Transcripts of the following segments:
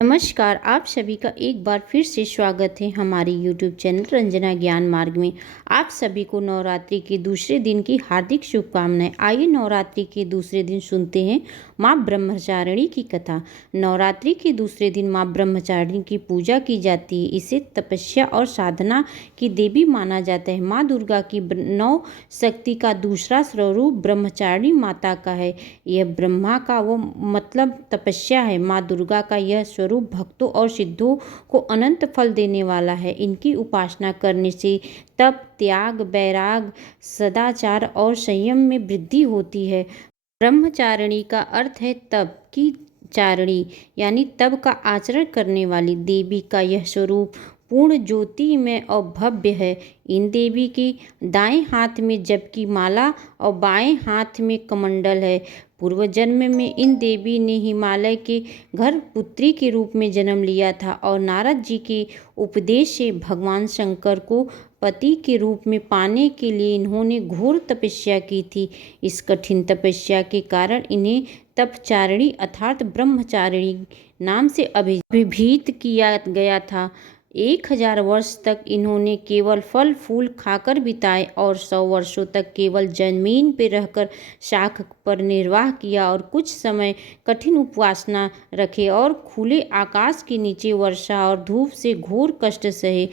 नमस्कार, आप सभी का एक बार फिर से स्वागत है हमारे YouTube चैनल रंजना ज्ञान मार्ग में। आप सभी को नवरात्रि के दूसरे दिन की हार्दिक शुभकामनाएं। आइए नवरात्रि के दूसरे दिन सुनते हैं माँ ब्रह्मचारिणी की कथा। नवरात्रि के दूसरे दिन माँ ब्रह्मचारिणी की पूजा की जाती है। इसे तपस्या और साधना की देवी माना जाता है। माँ दुर्गा की नौ शक्ति का दूसरा स्वरूप ब्रह्मचारिणी माता का है। यह ब्रह्मा का वो मतलब तपस्या है। माँ दुर्गा का यह स्वरूप भक्तों और सिद्धों को अनंत फल देने वाला है। इनकी उपासना करने से तप, त्याग, वैराग, सदाचार और संयम में वृद्धि होती है। ब्रह्मचारिणी का अर्थ है तप की चारिणी, यानी तप का आचरण करने वाली। देवी का यह स्वरूप पूर्ण ज्योति में और भव्य है। इन देवी के दाएं हाथ में जप की माला और बाएं हाथ में कमंडल है। पूर्व जन्म में इन देवी ने हिमालय के घर पुत्री के रूप में जन्म लिया था और नारद जी के उपदेश से भगवान शंकर को पति के रूप में पाने के लिए इन्होंने घोर तपस्या की थी। इस कठिन तपस्या के कारण इन्हें तपचारिणी अर्थात ब्रह्मचारिणी नाम से अभिभूत किया गया था। 1000 वर्ष तक इन्होंने केवल फल फूल खाकर बिताए और 100 वर्षों तक केवल जमीन पर रहकर शाख पर निर्वाह किया और कुछ समय कठिन उपासना रखे और खुले आकाश के नीचे वर्षा और धूप से घोर कष्ट सहे।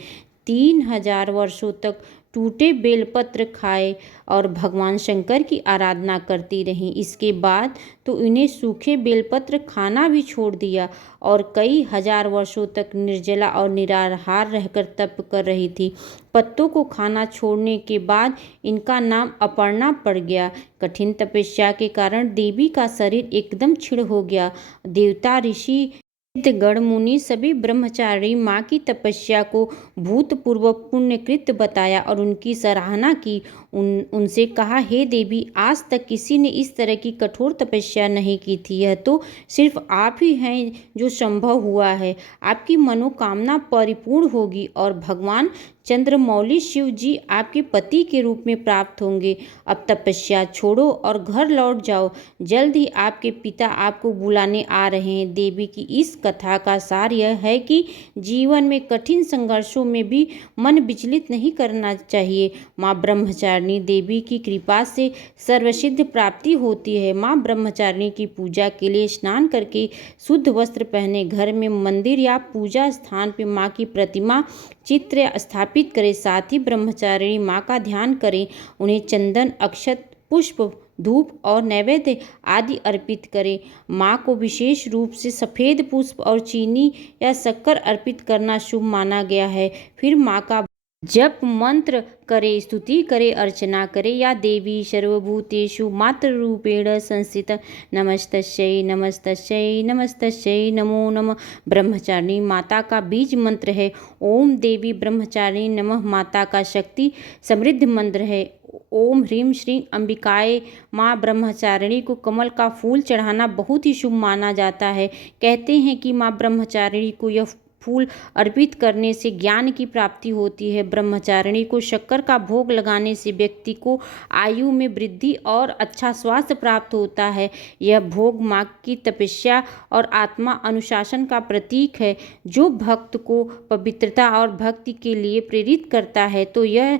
3000 वर्षों तक टूटे बेलपत्र खाए और भगवान शंकर की आराधना करती रहीं। इसके बाद तो इन्हें सूखे बेलपत्र खाना भी छोड़ दिया और कई हजार वर्षों तक निर्जला और निराहार रहकर तप कर रही थी। पत्तों को खाना छोड़ने के बाद इनका नाम अपर्णा पड़ गया। कठिन तपस्या के कारण देवी का शरीर एकदम क्षीण हो गया। देवता, ऋषि, गण, मुनि सभी ब्रह्मचारिणी माँ की तपस्या को भूतपूर्व पुण्यकृत बताया और उनकी सराहना की। उनसे कहा, हे देवी, आज तक किसी ने इस तरह की कठोर तपस्या नहीं की थी। यह तो सिर्फ आप ही हैं जो संभव हुआ है। आपकी मनोकामना परिपूर्ण होगी और भगवान चंद्रमौली शिव जी आपके पति के रूप में प्राप्त होंगे। अब तपस्या छोड़ो और घर लौट जाओ। जल्द ही आपके पिता आपको बुलाने आ रहे हैं। देवी की इस कथा का सार यह है कि जीवन में कठिन संघर्षों में भी मन विचलित नहीं करना चाहिए। माँ ब्रह्मचारिणी देवी की कृपा से सर्वसिद्ध प्राप्ति होती है। माँ ब्रह्मचारिणी की पूजा के लिए स्नान करके शुद्ध वस्त्र पहने घर में मंदिर या पूजा स्थान पर माँ की प्रतिमा चित्र स्थापित करें। साथ ही ब्रह्मचारिणी माँ का ध्यान करें। उन्हें चंदन, अक्षत, पुष्प, धूप और नैवेद्य आदि अर्पित करें। माँ को विशेष रूप से सफ़ेद पुष्प और चीनी या शक्कर अर्पित करना शुभ माना गया है। फिर माँ का जप मंत्र करे, स्तुति करे, अर्चना करे या देवी सर्वभूतेषु मातृरूपेण संस्थिता नमस्तस्यै नमस्तस्यै नमस्तस्यै नमो नमः। ब्रह्मचारिणी माता का बीज मंत्र है ओम देवी ब्रह्मचारिणी नमः। माता का शक्ति समृद्ध मंत्र है ओम ह्रीं श्रीं अंबिकाय। माँ ब्रह्मचारिणी को कमल का फूल चढ़ाना बहुत ही शुभ माना जाता है। कहते हैं कि माँ ब्रह्मचारिणी को यह फूल अर्पित करने से ज्ञान की प्राप्ति होती है। ब्रह्मचारिणी को शक्कर का भोग लगाने से व्यक्ति को आयु में वृद्धि और अच्छा स्वास्थ्य प्राप्त होता है। यह भोग माँ की तपस्या और आत्मा अनुशासन का प्रतीक है जो भक्त को पवित्रता और भक्ति के लिए प्रेरित करता है। तो यह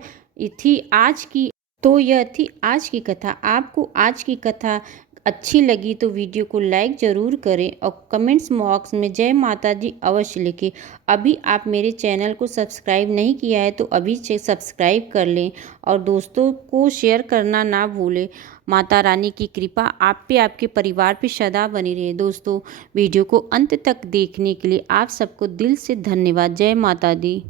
थी आज की कथा। आपको आज की कथा अच्छी लगी तो वीडियो को लाइक ज़रूर करें और कमेंट्स बॉक्स में जय माता दी अवश्य लिखें। अभी आप मेरे चैनल को सब्सक्राइब नहीं किया है तो अभी से सब्सक्राइब कर लें और दोस्तों को शेयर करना ना भूलें। माता रानी की कृपा आप पे, आपके परिवार पे सदा बनी रहे। दोस्तों, वीडियो को अंत तक देखने के लिए आप सबको दिल से धन्यवाद। जय माता दी।